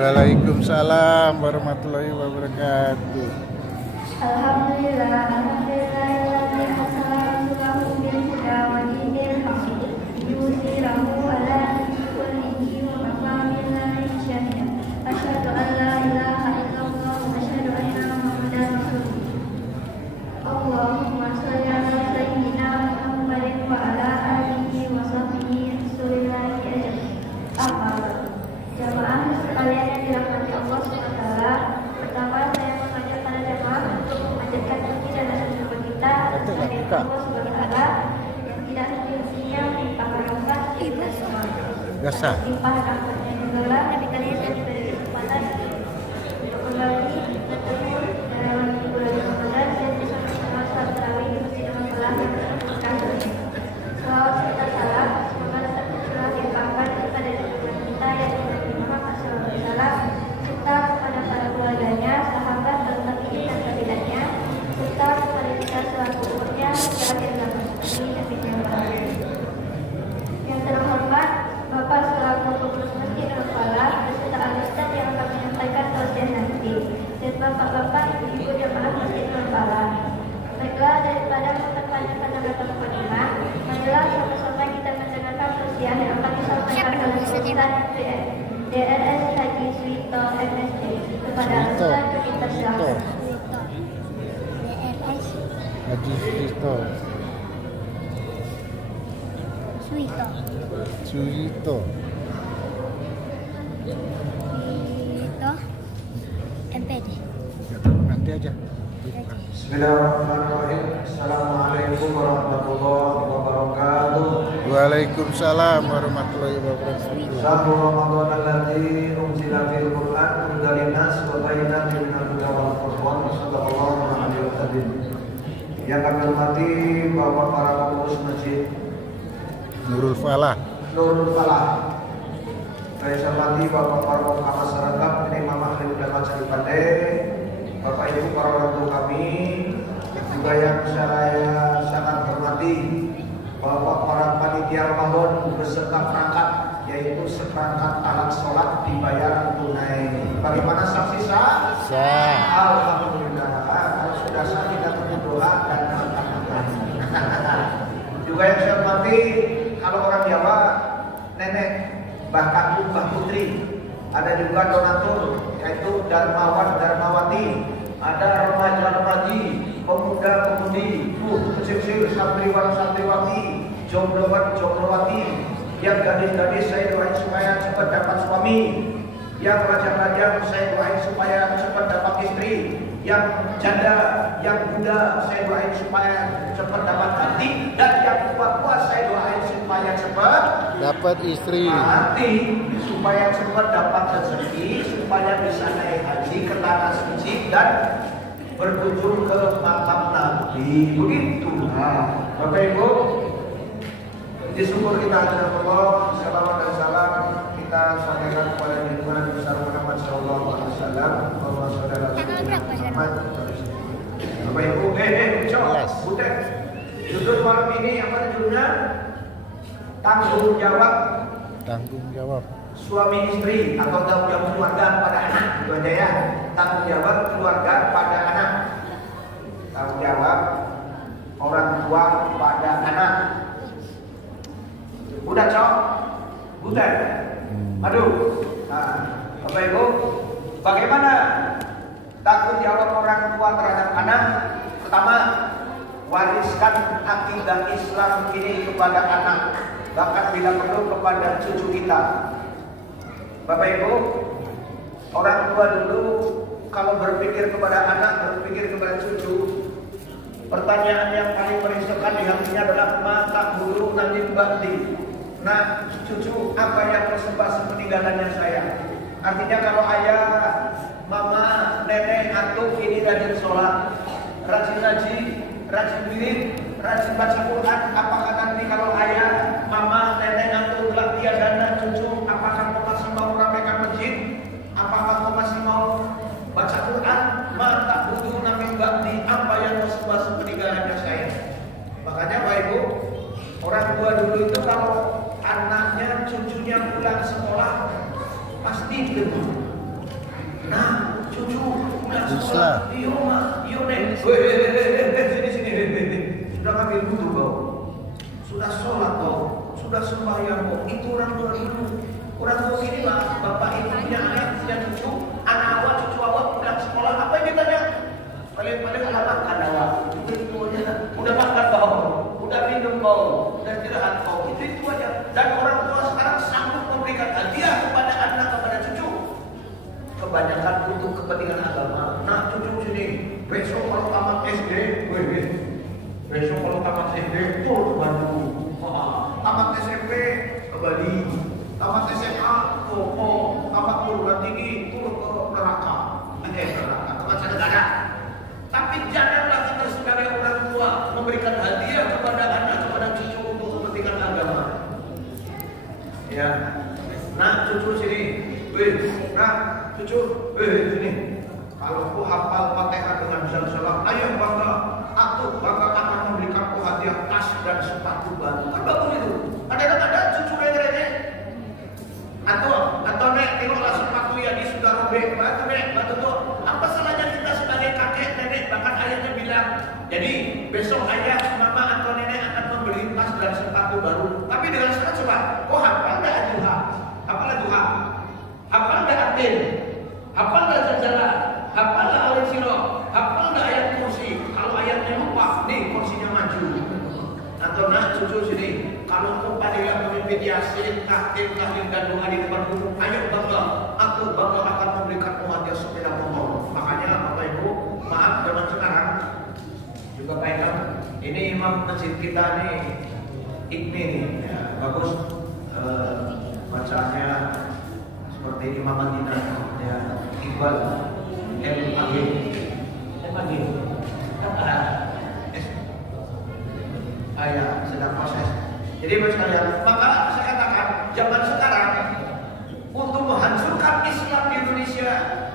Waalaikumsalam warahmatullahi wabarakatuh. Alhamdulillah, alhamdulillahilladzi arsala rasulahu bil huda wa dinil haqq liyudhhirahu 'ala kulli wa kafa billahi shahida. Asyhadu an la ilaha illallah wa asyhadu anna Muhammadan rasulullah. Allahumma shalli 'ala sayyidina Muhammadin wa 'ala alihi wa sahbihi rasulillahi ajmain. Amma ba'du. Jamaah sekalian yang dirahmati Allah SWT, pertama saya mengajak para jamaah untuk memanjatkan puji dan syukur kita atas kehadiran Allah SWT yang tidak henti-hentinya melimpahkan rahmat kita semua. Limpahan rahmatnya juga lah Nabi kalian yang diberi kesempatan untuk kembali bertemu dalam bulan Ramadan dan bersama-sama salat tarawih di masjid Al-Falah yang berkah ini. Salawat serta salam semoga tetap tercurah limpahkan kepada junjungan kita yang serta kepada para keluarganya, sahabat, dan tabi'in dan tabi'innya, serta kepada kita selaku umatnya hingga akhir zaman ini. Yang terhormat Bapak selaku pengurus Masjid Al-Falah beserta al-ustaz yang akan menyampaikan tausiah nanti, dan bapak-bapak ibu-ibu jamaah Masjid Al-Falah. Baiklah, daripada memperpanjangkan agama mukadimah, marilah sama-sama kita mendengarkan tausiah yang akan disampaikan oleh Ustaz DRS Haji Suito MSc kepada Ustaz kita silakan. DRS Haji Suito. MPD. Nanti aja. Bismillahirrahmanirrahim. Assalamualaikum warahmatullahi wabarakatuh. Waalaikumsalam warahmatullahi wabarakatuh. Sahur Ramadan alladzi unzila fil Qur'an hudan linnas wa bayyinatin minal huda wal furqan. Sallallahu alaihi wasallam. Yang kami hormati Bapak para pengurus Masjid Nurul Falah. Saya hormati Bapak para pemuka masyarakat, Imam Ahli Ulama Candi Pandai, Bapak Ibu para orang tua kami, juga yang saya sangat hormati Bapak para panitia Ramadan beserta perangkat, yaitu seperangkat alat sholat dibayar tunai. Bagaimana saksi sah? Sah. Alhamdulillah. Kalau sudah sah kita tunggu doa dan juga yang saya hormati, kalau orang Jawa nenek, Mbah Kakung, Mbah Putri, ada juga donatur yaitu Darmawan, Darmawati, ada remaja-remaji, pemuda-pemudi, kecil-kecil, santriwan, santriwati, jombloan, jomblowati, yang gadis-gadis saya doain supaya cepat dapat suami, yang raja-raja saya doain supaya cepat dapat istri, yang janda, yang muda saya doain supaya cepat dapat hati, dan yang tua-tua saya doain supaya cepat dapat istri, mati, supaya cepat dapat rezeki, supaya bisa naik haji ke tanah suci dan berkunjung ke makam Nabi. Begitu. Nah, Bapak Ibu, disyukur kita kepada Allah, salawat dan salam kita sampaikan kepada junjungan besar Muhammad sallallahu alaihi wasallam. Allahumma shalli ala Muhammad. Bapak Ibu, coba butet. Judul malam ini apa judulnya? Tanggung jawab suami istri atau tanggung jawab keluarga pada anak, itu aja ya. Tanggung jawab keluarga pada anak, tanggung jawab orang tua pada anak. Udah cok, butet. Aduh, nah, Bapak Ibu, bagaimana tanggung jawab orang tua terhadap anak? Pertama, wariskan akidah Islam ini kepada anak, bahkan bila perlu kepada cucu kita. Bapak Ibu, orang tua dulu kalau berpikir kepada anak, berpikir kepada cucu, pertanyaan yang paling merisaukan di hatinya adalah mata bulu nanti bakti. Nah, cucu apa yang persembahkan peninggalannya saya? Artinya kalau ayah, mama, nenek, atuk ini rajin sholat, rajin ngaji, rajin wirid, rajin baca Quran, apakah nanti kalau ayah, mama, nenek, atuk telah tiada cucu, apakah kau masih mau ramaikan masjid? Apakah kau masih mau baca Quran? Mata butuh nabi bakti, apa yang persembahkan peninggalannya saya? Makanya Bapak Ibu, orang tua dulu itu kalau anaknya, cucunya pulang sekolah pasti teduh. salah. Iya mak, iya nek. Sini. Sudah ngambil wudhu kau, sudah sholat kau, sudah sembahyang kau. Itu orang tua dulu. Orang tua gini pak, bapak itu punya anak, punya cucu, anak awak, cucu awak pulang sekolah. Apa yang ditanya? Paling ada makan awak. Itu aja. Udah makan kau, udah minum kau, udah istirahat kau. Itu aja. Dan orang tua sekarang sanggup memberikan hadiah kepada anak, kepada cucu. Kebanyakan untuk kepentingan agama. Nah cucu sini, besok kalau tamat SD, besok kalau tamat SD tur ke Bandung, tamat SMP ke Bali, tamat SMA ke tamat perguruan tinggi tur ke neraka, ke mancanegara. Tapi janganlah kita sebagai orang tua memberikan hadiah kepada anak, kepada cucu untuk kepentingan agama. Ya, nah cucu sini, nah cucu, sini. Kalau ku hafal Fatihah dengan salam, ayo bangga, aku bangga akan memberikan ku hadiah tas dan sepatu baru. Kan bagus itu. Ada cucu rene. Atau nek tengoklah sepatu yang sudah robek, batu tuh. Apa salahnya kita sebagai kakek nenek, bahkan ayahnya bilang, jadi besok ayah, mama atau nenek akan membeli tas dan sepatu baru. Tapi dengan syarat coba, kau hafal nggak duha? Hafal duha? Hafal nggak atin? Hafal nggak jajalah? Hafal nggak alif siro? Hafal nggak ayat kursi? Kalau ayatnya lupa, nih kursinya maju. Atau nak cucu sini, kalau kau panitia pemimpin yasin, tahlil dan doa di depan umum, ayo bangga, aku bangga akan memberikan hadiah sepeda motor. Makanya Bapak Ibu, maaf zaman sekarang juga baiklah. Ini imam masjid kita nih, Ikmi nih, ya, bagus bacaannya seperti Imam Madinah, ya, Iqbal, M.A.G. Ya, sedang proses. Jadi Bapak sekalian, maka saya katakan zaman sekarang untuk menghancurkan Islam di Indonesia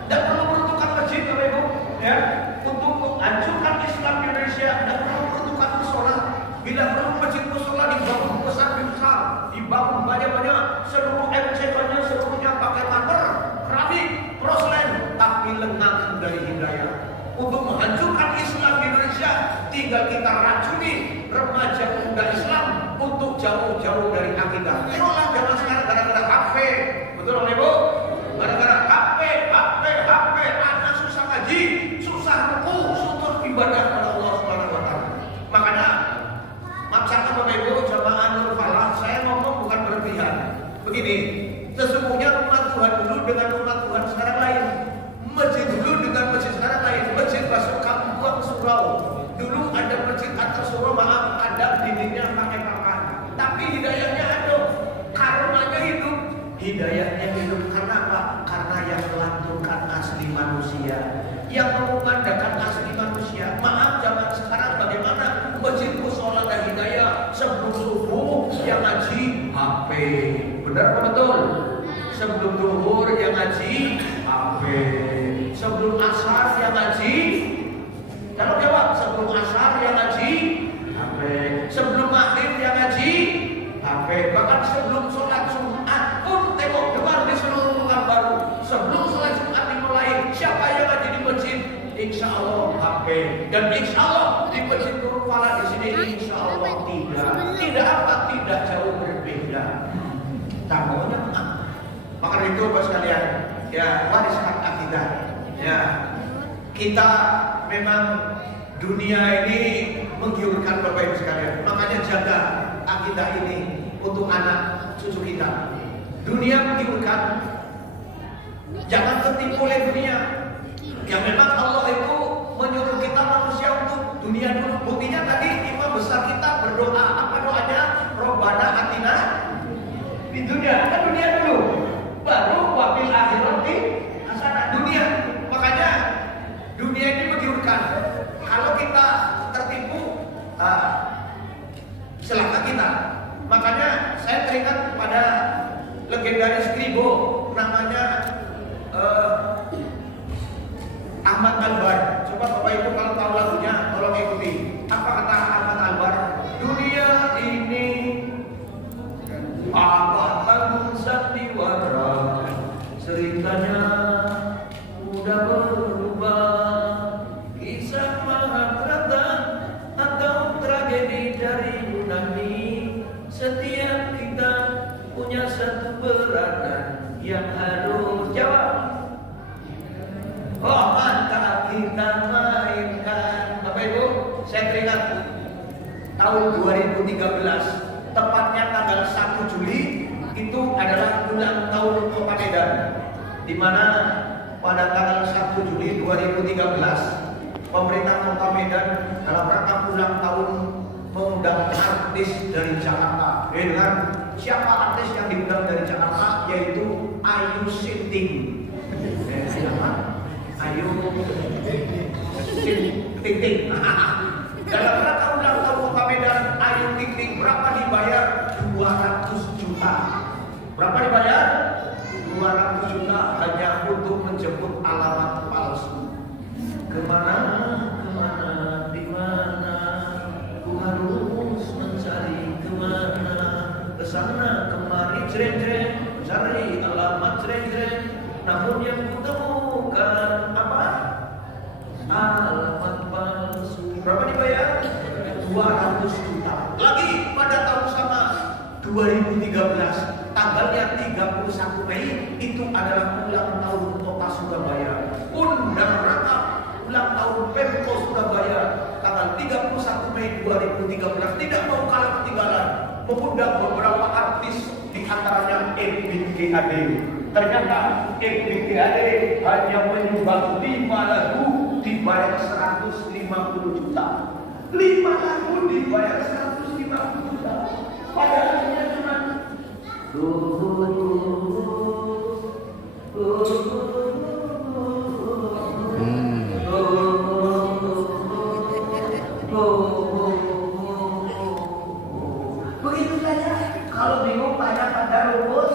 dan perlu peruntukan masjid, Bapak Ibu, ya, untuk menghancurkan Islam di Indonesia dan perlu peruntukan musola. Bila perlu masjid musola dibangun besar, dibangun banyak-banyak, seluruh MCK-nya seluruhnya pakai marmer, keramik, porselen, tapi lengah dari hidayah. Untuk menghancurkan Islam di Indonesia, tinggal kita racuni remaja pemuda Islam untuk jauh-jauh dari akidah. Tengoklah zaman sekarang gara-gara HP, betul Bapak Ibu? Gara-gara HP, anak susah ngaji, susah ruku, susah ibadah kepada Allah Subhanahu wa taala. Makanya maksudnya Bapak Ibu jamaah Nurul Falah, saya ngomong bukan berlebihan. Begini, sesungguhnya umat Tuhan dulu dengan umat Tuhan sekarang lain. Masjid dulu dengan masjid sekarang lain. Masjid masuk kampung surau. Dulu ada masjid antar surau, maaf, ada dindingnya pakai papan. Tapi hidayahnya ada, karenanya hidup. Hidayahnya hidup karena apa? Karena yang melanturkan asli manusia, yang mengumandangkan asli manusia. Maaf, zaman sekarang bagaimana? Masjid musola dan hidayah sebelum subuh yang ngaji HP. Benar apa betul? Sebelum duhur yang ngaji HP. Sebelum asar yang ngaji, kalau jawab sebelum asar yang ngaji HP. Sebelum maghrib yang ngaji HP. Bahkan sebelum sholat Jumat pun tengok depan di seluruh rumah baru. Sebelum sholat Jumat dimulai, siapa yang ngaji di masjid? Insya Allah HP. Dan insya Allah di masjid Nurul Falah di sini insya Allah tidak apa, tidak jauh berbeda. Tamunya maka itu Bapak sekalian, ya, warisan akidah. Ya, kita memang dunia ini menggiurkan Bapak Ibu sekalian. Makanya jaga akidah ini untuk anak cucu kita. Dunia menggiurkan, jangan tertipu oleh dunia. Yang memang Allah itu menyuruh kita manusia untuk dunia dulu. Buktinya tadi imam besar kita berdoa, apa doanya? Robbana atina di dunia, kan dunia dulu. Baru wabil akhirati hasanah dunia. Makanya dunia ini menggiurkan. Kalau kita tertipu, celaka kita. Makanya saya teringat pada legendaris Kribo namanya Ahmad Albar. Coba Bapak Ibu kalau tahu lagunya tolong ikuti. Apa kata Ahmad Albar? Dunia ini abatan sandiwara, ceritanya mudah berubah. peranan yang harus jawab. Oh, mantap kita mainkan. Bapak Ibu, saya teringat tahun 2013, tepatnya tanggal 1 Juli itu adalah ulang tahun Kota Medan, di mana pada tanggal 1 Juli 2013 pemerintah Kota Medan dalam rangka ulang tahun mengundang artis dari Jakarta. Dengan siapa artis yang diundang dari Jakarta? Yaitu Ayu Sinting. Siapa? Ayu Sinting. Dalam rangka ulang tahun Kota Medan, Ayu Sinting berapa dibayar? 200 juta. Berapa dibayar? 200 juta hanya untuk menjemput alamat palsu. Kemana, di mana? Ku harus mencari kemana? Kesana kemari jreng-jreng, mencari alamat jreng-jreng. Namun yang ku temukan apa? Alamat palsu. Berapa dibayar? 200 juta. Lagi pada tahun sama 2013, tanggalnya 31 Mei itu adalah ulang tahun Kota Surabaya. Pun dalam rangka ulang tahun Pemko Surabaya tanggal 31 Mei 2013 tidak mau kalah ketinggalan mengundang beberapa artis, di antaranya Ebit GAD. Ternyata Ebit GAD hanya menyumbang 5 lagu dibayar 150 juta. 5 lagu dibayar 150 juta. Padahalnya cuma begitu saja. Kalau bingung tanya pada rumus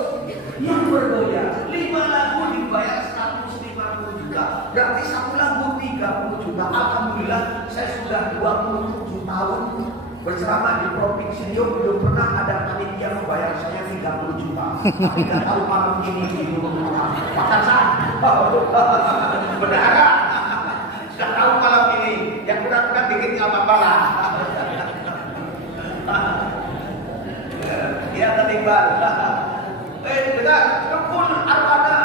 yang bergoyang. 5 lagu dibayar 150 juta. Berarti satu lagu 30 juta. Alhamdulillah saya sudah 27 tahun berselama di Provinsi Riau, belum pernah ada panitia membayar saya 30 juta. Tapi tidak tahu malam ini di rumah makan saya. Bendahara sudah tahu malam ini. Yang mudah-mudahan bikin nggak apa-apa lah. Dia tertimbal. Dengar, Tukul Arwana.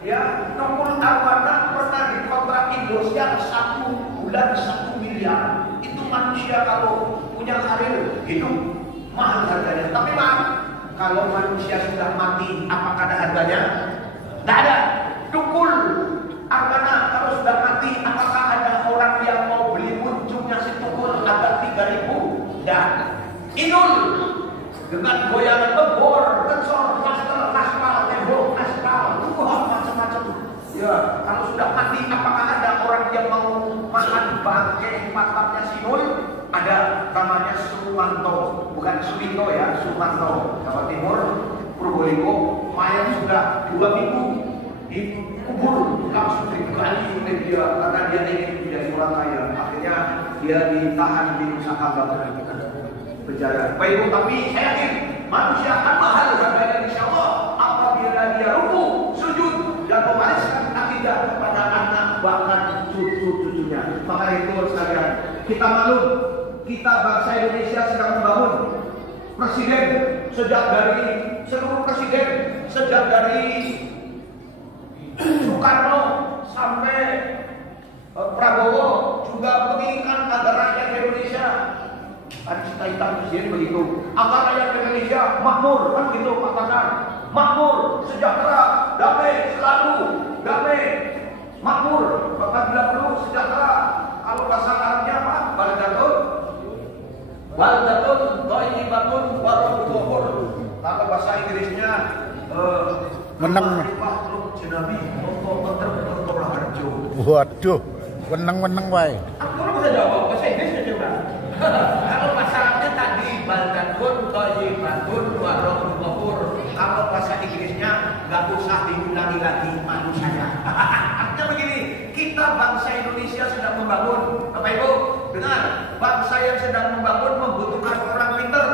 Ya, Tukul Arwana pernah dikontrak Indosiar 1 bulan 1 miliar. Manusia kalau punya karir hidup mahal harganya. Tapi maaf, kalau manusia sudah mati, apakah ada harganya? Tidak ada. Tukul Arwana kalau sudah mati, apakah ada orang yang mau beli puncungnya si Tukul harga 3.000? Tidak. Inul dengan goyangan lebor, kecor, master, aspal, tembok, aspal, macam-macam. Ya, kalau sudah mati, apakah ada orang yang mau makan bangkai patahnya Sinul? Ada, namanya Sumanto, bukan Suwito ya, Sumanto, Jawa Timur, Purbolinggo. Mayat sudah 2 minggu dikubur, langsung digali oleh dia karena dia ingin menjadi orang kaya. Akhirnya dia ditahan di Nusa Kambangan penjara. Baik, tapi saya yakin manusia akan mahal harganya insya Allah apabila dia ruku, sujud dan mewariskan akidah kepada anak bahkan cucu-cucunya. Maka itu sekalian, kita maklum, kita bangsa Indonesia sedang membangun presiden sejak dari seluruh presiden, sejak dari Soekarno sampai Prabowo juga menginginkan agar rakyat Indonesia, kan cita-cita presiden begitu, agar rakyat Indonesia makmur, kan gitu katakan, makmur, sejahtera, damai selalu, damai, makmur, apabila perlu sejahtera. Kalau bahasa Arabnya apa? Baldatun, thayyibatun, warabul ghafur. Kalau bahasa Inggrisnya menang. Waduh, menang wae. Aku bisa jawab bahasa Inggris aja, Bang. Kalau bahasa Arabnya tadi baldatun, thayyibatun, warabul ghafur. Kalau bahasa Inggrisnya nggak usah diulangi lagi manusianya. Artinya begini, kita bangsa Indonesia sedang membangun. Bapak Ibu, dengar, bangsa yang sedang membangun membutuhkan orang pintar.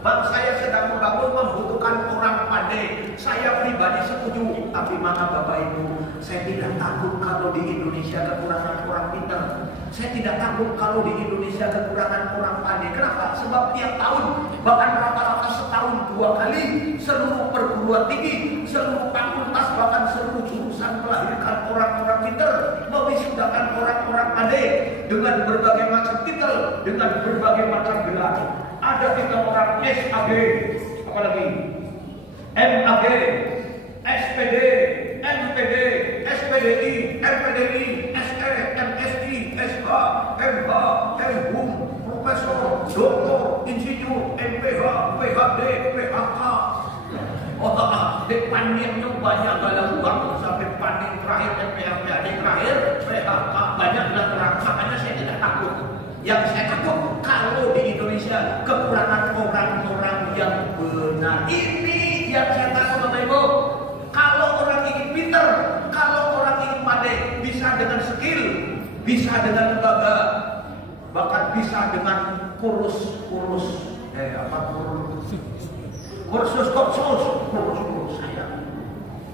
Bangsa yang sedang membangun membutuhkan orang pandai. Saya pribadi semuanya setuju. Tapi maka Bapak Ibu, saya tidak takut kalau di Indonesia kekurangan orang pintar. Saya tidak takut kalau di Indonesia kekurangan orang pandai. Kenapa? Sebab tiap tahun, bahkan rata-rata setahun 2 kali, seluruh perguruan tinggi, seluruh fakultas, bahkan seluruh jurusan melahirkan orang-orang pintar, mewisudakan orang-orang pandai dengan berbagai macam titel, dengan berbagai macam gelar. Ada 3 orang SAG, apalagi MAG, SPD, MPD, SPDI, MPDI, SE, MSI, SH, MH, MHum, Profesor, Doktor, Insinyur, MPH, PhD, PhK. Oh, panennya banyak dalam uang sampai panen terakhir, MPH, PhD terakhir, PhK banyak dalam orang. Makanya saya tidak takut. Yang saya takut kalau di Indonesia kekurangan orang-orang yang benar. Ini yang saya takut, Bapak Ibu. Kalau orang ingin pintar, kalau orang ingin pandai, bisa dengan skill, bisa dengan lembaga, bahkan bisa dengan kursus saya.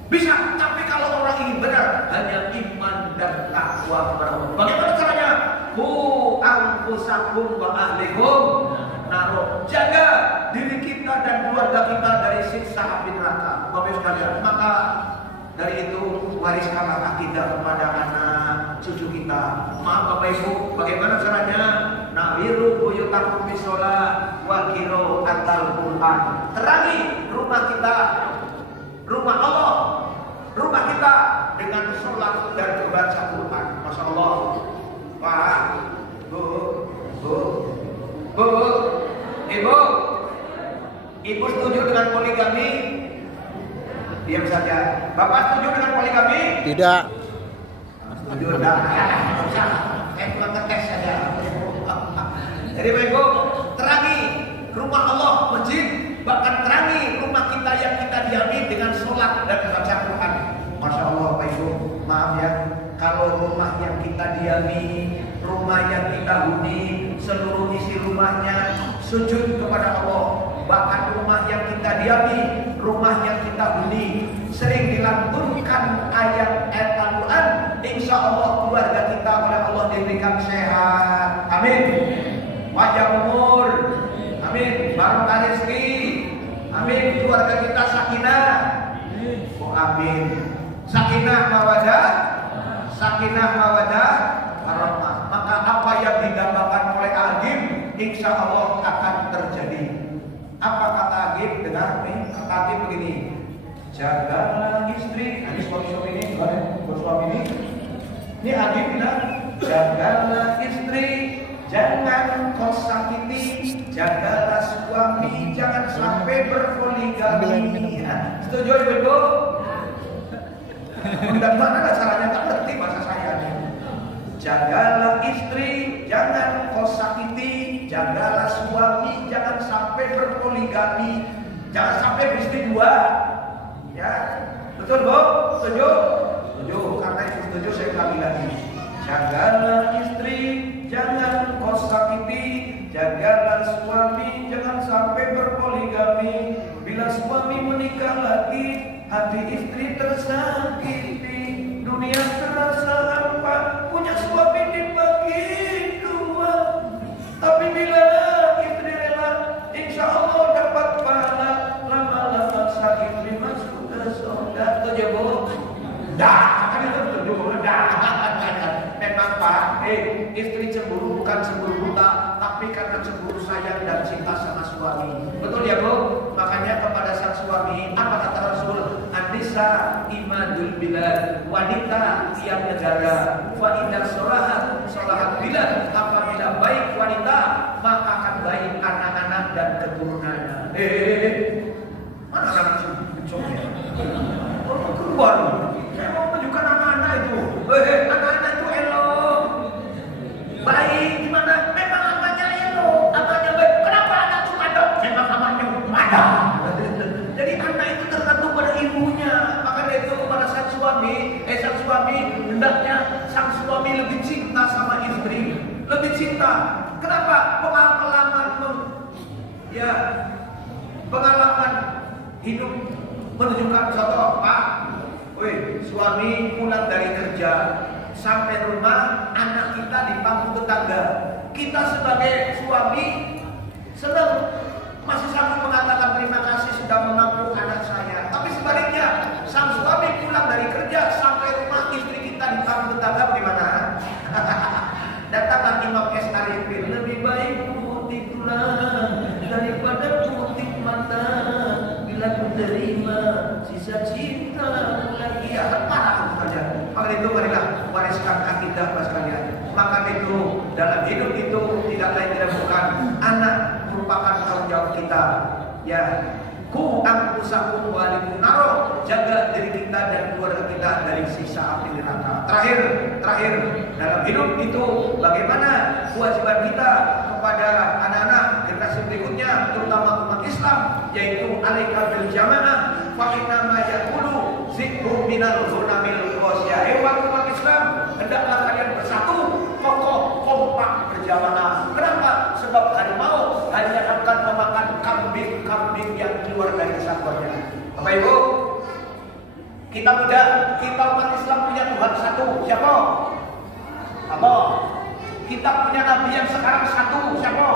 Bisa, tapi kalau orang ingin benar, hanya iman dan takwa kepada Allah. Bagaimana caranya? Anfusakum wa ahlikum naro. Jaga diri kita dan keluarga kita dari siksa api neraka. Bapak Ibu sekalian, maka dari itu wariskanlah akidah kepada anak cucu kita. Maaf Bapak Ibu, bagaimana caranya? Nawiru buyutakum bisolah wa kiro atal Quran. Terangi rumah kita, rumah Allah, rumah kita dengan sholat dan membaca Quran. Masya Allah. Pak, Ibu setuju dengan poligami? Diam saja. Bapak setuju dengan poligami? Tidak. Setuju dah. Saya cuma ngetes saja. Jadi Bapak Ibu, terangi rumah Allah, masjid, bahkan terangi rumah kita yang kita diami dengan sholat dan baca Quran. Masya Allah Bapak Ibu, maaf ya, kalau rumah yang kita diami, rumah yang kita huni, seluruh isi rumahnya sujud kepada Allah. Bahkan rumah yang kita diami, rumah yang kita huni, sering dilantunkan ayat-ayat Al-Quran. Insya Allah keluarga kita oleh Allah diberikan sehat. Amin. Wajah umur. Amin. Barokah rezeki. Amin. Keluarga kita sakinah. Oh amin. Sakinah mawadah. Sakinah mawadah warahmah. Maka apa yang didambakan oleh Agim, insya Allah akan terjadi. Apa kata Agim? Dengar nih, kata Agim begini. Jagalah istri. Ini suami ini, suami ini. Ini Agim bilang, jagalah istri, jangan kau sakiti. Jagalah suami, jangan sampai berpoligami. Setuju Ibu? Dan mana caranya? Tak ngerti bahasa saya. Jagalah istri, jangan kau sakiti. Jagalah suami, jangan sampai berpoligami. Jangan sampai beristri 2. Ya, betul Bu? Setuju? Setuju. Karena itu setuju saya ulangi lagi. Jagalah istri, jangan kau sakiti. Jagalah suami, jangan sampai berpoligami. Bila suami menikah lagi, hati istri tersakiti. Dunia terasa hampa, punya suami dibagi 2. Tapi bila istri rela, insya Allah dapat pahala. Lama-lama sakit masuk ke surga. Setuju Bu? Dah, kan itu setuju. Memang Pak, istri cemburu bukan cemburu buta, tapi karena cemburu sayang dan cinta sama suami. Betul ya Bu? Makanya kepada sang suami, apa kata Rasul? An-nisa imadul bilad, wanita tiap negara. Fa idza salahat bilad, apabila baik wanita, maka akan baik anak-anak dan keturunannya. Mana anak cucu? Keluar. Saya mau menunjukkan anak-anak itu. Anak-anak itu elok, baik. Gimana? Memang anaknya elok, anaknya baik. Kenapa anak itu madok? Memang anaknya madok. Jadi anak itu tergantung pada ibunya. Makanya itu kepada sang suami hendaknya sang suami lebih cinta sama istri, lebih cinta. Kenapa? Pengalaman hidup menunjukkan contoh, Pak. Woi, suami pulang dari kerja, sampai rumah anak kita di pangku tetangga. Kita sebagai suami senang, masih sanggup mengatakan terima kasih sudah menampung anak saya. Tapi sebaliknya, sang suami pulang dari kerja sampai rumah istri kita di pangku tetangga bagaimana? Datanglah Imam S. Arifin, lebih baik putih tulang daripada putih mata. Bila ku terima sisa cinta lagi parah saja. Maka itu marilah wariskan akidah pas kalian. Maka itu dalam hidup itu tidak lain tidak bukan anak merupakan tanggung jawab kita. Ya, ku anfusakum wa alikum naro, jaga diri kita dan keluarga kita dari siksa api neraka. Terakhir dalam hidup itu bagaimana kewajiban kita kepada anak-anak generasi berikutnya, terutama umat Islam, yaitu alaika bil jamaah fa inna ma yaqulu zikru minal ghunamil qasya. Umat Islam, hendaklah kalian bersatu, kokoh, kompak, berjamaah. Kenapa? Sebab harimau hanya akan memakan kambing-kambing yang keluar dari satuannya. Bapak Ibu, kita muda, kita umat Islam punya Tuhan satu. Siapa? Apa? Kita punya Nabi yang sekarang satu. Siapa?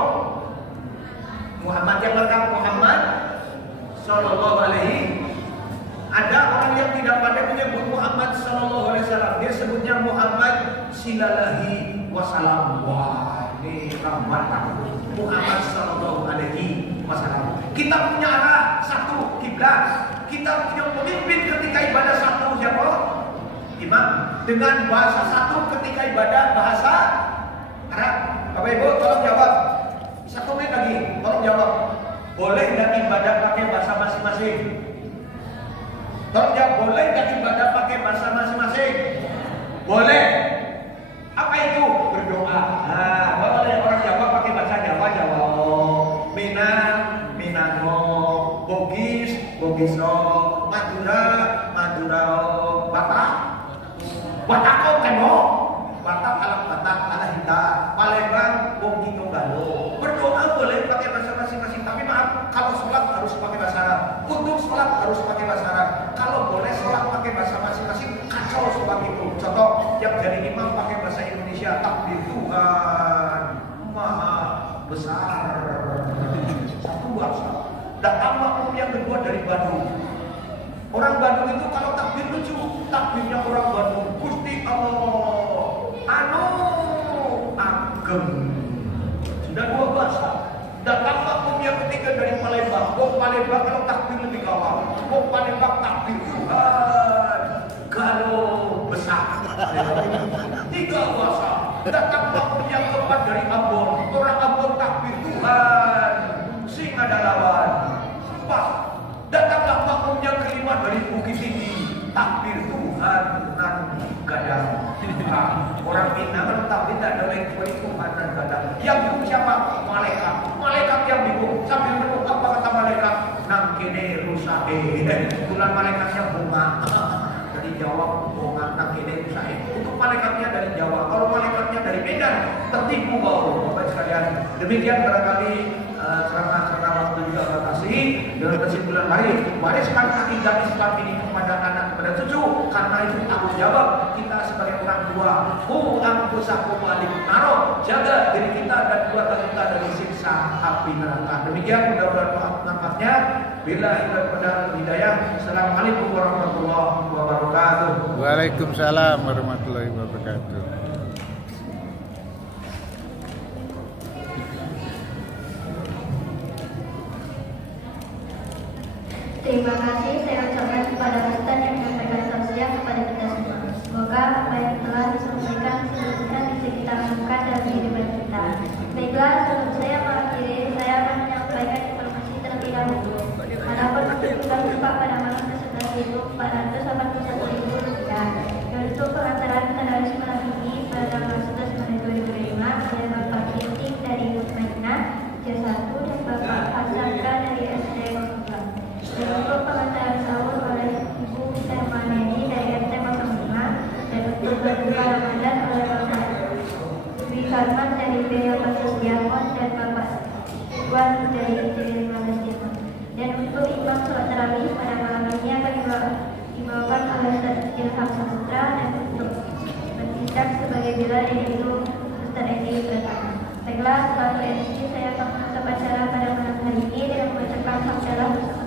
Muhammad yang lengkap, Muhammad Sallallahu Alaihi. Ada orang yang tidak pandai menyebut Muhammad Sallallahu Alaihi Wasallam. Dia sebutnya Muhammad Silalahi Wasallam. Wah, ini ramatan Muhammad Sallallahu Alaihi Wasallam. Kita punya arah satu, kiblat. Kita punya pemimpin ketika ibadah satu. Siapa? Imam. Dengan bahasa satu ketika ibadah bahasa Arab. Bapak Ibu tolong jawab. 1 menit lagi, tolong jawab. Boleh nggak ibadah pakai bahasa masing-masing? Tolong jawab, boleh nggak ibadah pakai bahasa masing-masing? Boleh. Apa itu? Berdoa. Nah, boleh orang Jawa pakai bahasa Jawa, Jawa. Minang, Minango. Bugis, Bugiso. Madura, Madurao. Batak, Batako keno. Batak ala Batak ala Hita. Palembang, Bung Galo. Berdoa boleh pakai bahasa masing-masing, tapi maaf, kalau sholat harus pakai bahasa Arab. Untuk sholat harus pakai bahasa Arab. Kalau boleh sholat pakai bahasa masing-masing, kacau sholat itu. Contoh, yang jadi imam pakai bahasa Indonesia, takbir Tuhan Maha Besar. Satu bahasa. Datang makmum yang kedua dari Bandung. Orang Bandung itu kalau takbir lucu, takbirnya orang Bandung. Gusti Allah, anu ageng. Sudah 2 bahasa. Datang makmum yang ketiga dari Palembang. Palembang kalau takbir lebih gawat. Palembang takbir Tuhan Galo besar. 3 bahasa. Datang makmum yang keempat dari Ambon. Orang Ambon takbir Tuhan Singadalawan. 4. Datanglah makmum yang kelima dari Bukit Tinggi. Takbir Tuhan Nanti Gadang. Orang Minang kalau takbir tidak ada lain kecuali Tuhan dan Gadang. Yang bingung siapa? Malaikat. Malaikat yang bingung. Sambil menunggu apa kata malaikat? Nang kene rusahe. Bulan malaikatnya bunga. Dari Jawa bunga. Nang kene rusahe. Untuk malaikatnya dari Jawa. Kalau malaikatnya dari Medan, tertipu kau. Bapak sekalian. Demikian barangkali ceramah-ceramah waktu juga batasi. Dalam kesimpulan, mari wariskan akidah Islam ini kepada anak, kepada cucu, karena itu tanggung jawab kita sebagai orang tua. Ku anfusakum wa alikum naro, jaga diri kita dan keluarga kita dari siksa api neraka. Demikian mudah-mudahan manfaatnya. Bila hidayah. Assalamualaikum warahmatullahi wabarakatuh. Waalaikumsalam warahmatullahi wabarakatuh. Terima kasih saya ucapkan kepada Ustaz yang menyampaikan tausiah kepada kita semua. Semoga apa yang telah disampaikan bisa kita lakukan dalam kehidupan kita. Baiklah, sebelum saya mengakhiri, saya akan menyampaikan informasi terlebih dahulu. Adapun untuk kita lupa pada malam ke-11.481 dan untuk pengantaran tadarus malam ini pada tanggal 11 Maret 2005 ada Bapak Kinting dari Madinah, C1 dan Bapak Hasanka dari SD Kota. Dan untuk pengantaran sahur oleh Ibu Termaneni dari RT 05 dan untuk berbuka Ramadan oleh Bapak Dwi Karman dari B18 Diamond dan Bapak Iwan dari IC 15 Diamond. Dan untuk imam sholat tarawih pada malam ini Ilham Sastra dan untuk bertindak sebagai bila yaitu Ustaz Edi Pratama. Baiklah, setelah itu saya akan menutup acara pada malam hari ini dengan mengucapkan hamdalah